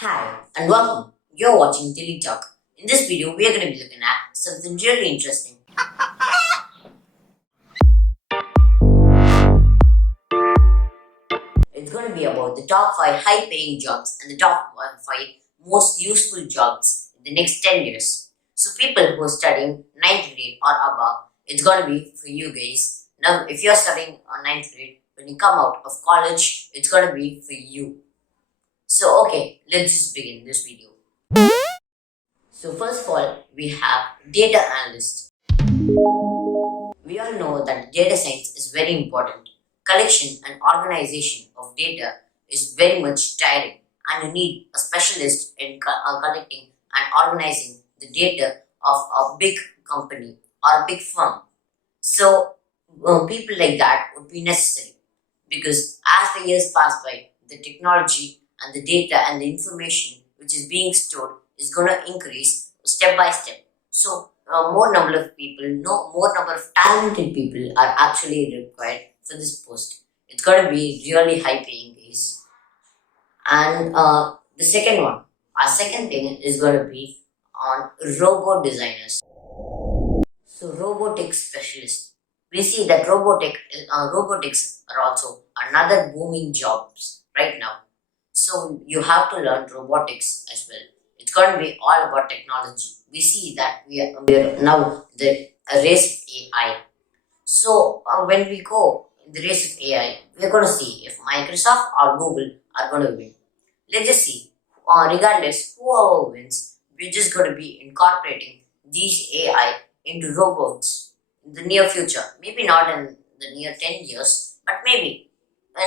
Hi and welcome. You're watching DailyTalk. In this video, we are going to be looking at something really interesting. It's going to be about the top 5 high paying jobs and the top 5 most useful jobs in the next 10 years. So, people who are studying 9th grade or above, it's going to be for you guys. Now, if you're studying 9th grade, when you come out of college, it's going to be for you. So, okay, let's just begin this video. So first of all, we have data analyst. We all know that data science is very important. Collection and organization of data is very much tiring, and you need a specialist in collecting and organizing the data of a big company or a big firm. So people like that would be necessary because as the years pass by, the technology and the data and the information which is being stored is going to increase step by step. So, more number of people, no more number of talented people are actually required for this post. It's going to be really high paying, guys. And the second one, our second thing is going to be on robot designers. So, robotics specialists. We see that robotics are also another booming jobs right now. So you have to learn robotics as well. It's going to be all about technology. We see that we are now the race of AI. So when we go in the race of AI, we're going to see if Microsoft or Google are going to win. Let's just see. Regardless whoever wins, we're just going to be incorporating these AI into robots in the near future. Maybe not in the near 10 years, but maybe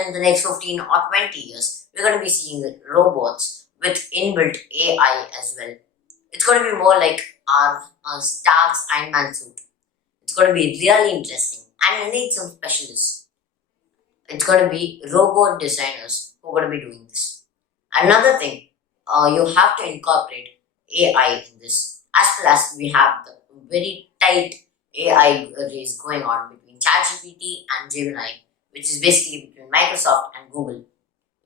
in the next 15 or 20 years, we're going to be seeing robots with inbuilt AI as well. It's going to be more like our Stark's Iron Man suit. It's going to be really interesting, and we need some specialists. It's going to be robot designers who are going to be doing this. Another thing, you have to incorporate AI in this, as well as we have the very tight AI race going on between ChatGPT and Gemini, which is basically between Microsoft and Google.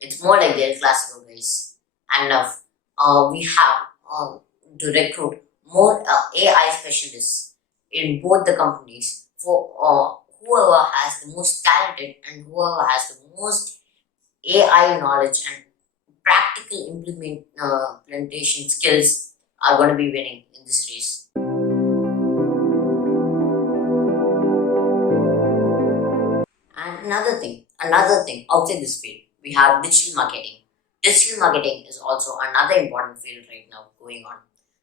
It's more like their classical guys. And we have to recruit more AI specialists in both the companies for whoever has the most talented and whoever has the most AI knowledge and practical implementation skills are going to be winning in this race. And another thing outside this field, we have digital marketing. Digital marketing is also another important field right now going on.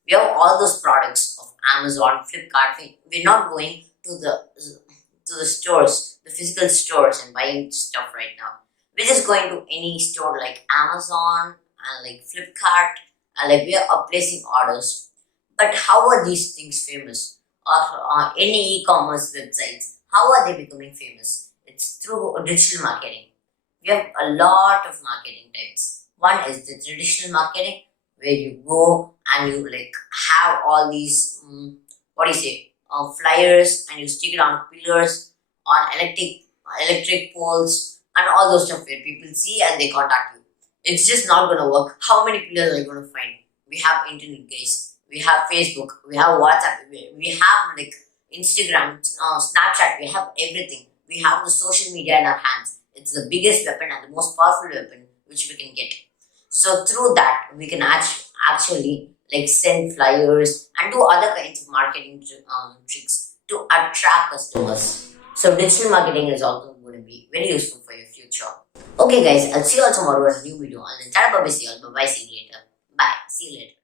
We have all those products of Amazon, Flipkart. We're not going to the stores, the physical stores, and buying stuff right now. We're just going to any store like Amazon and like Flipkart, and like we are placing orders. But how are these things famous? Or any e-commerce websites, how are they becoming famous? It's through digital marketing. We have a lot of marketing types. One is the traditional marketing, where you go and you like have all these flyers, and you stick it on pillars, on electric poles, and all those stuff where people see and they contact you. It's just not gonna work. How many pillars are you gonna find? We have internet, guys. We have Facebook. We have WhatsApp. We have like Instagram, Snapchat. We have everything. We have the social media in our hands. It's the biggest weapon and the most powerful weapon which we can get. So through that, we can actually like send flyers and do other kinds of marketing tricks to attract customers. So digital marketing is also going to be very useful for your future. Okay guys, I'll see you all tomorrow in a new video. I'll see you all. Bye-bye. See you later. Bye. See you later.